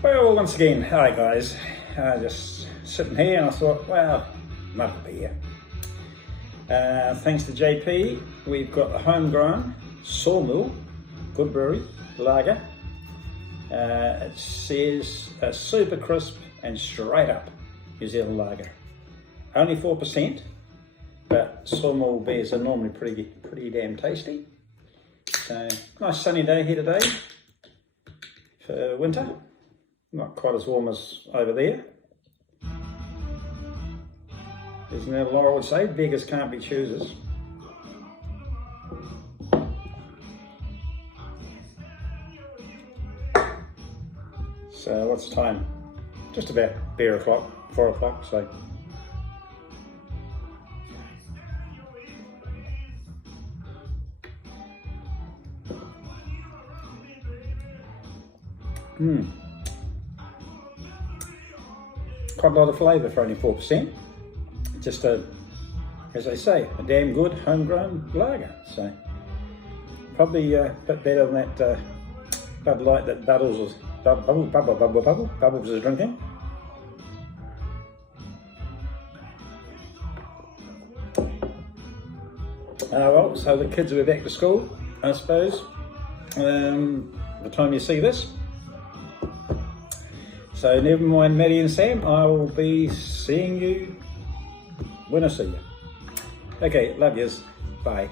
Well, once again, hi guys. Just sitting here and I thought, well, another beer. Thanks to JP, we've got the Homegrown Sawmill, good brewery, lager. It says super crisp and straight up New Zealand lager. Only 4%, but Sawmill beers are normally pretty damn tasty. So, nice sunny day here today for winter. Not quite as warm as over there. Isn't that Laura would say? Beggars can't be choosers. So what's the time? Just about 4 o'clock, so. Quite a lot of flavour for only 4%. Just as I say, a damn good homegrown lager. So probably a bit better than that Bud Light that Bubbles is drinking. Well, so the kids will be back to school, I suppose, the time you see this. So never mind Maddie and Sam, I will be seeing you when I see you. Okay, love yous. Bye.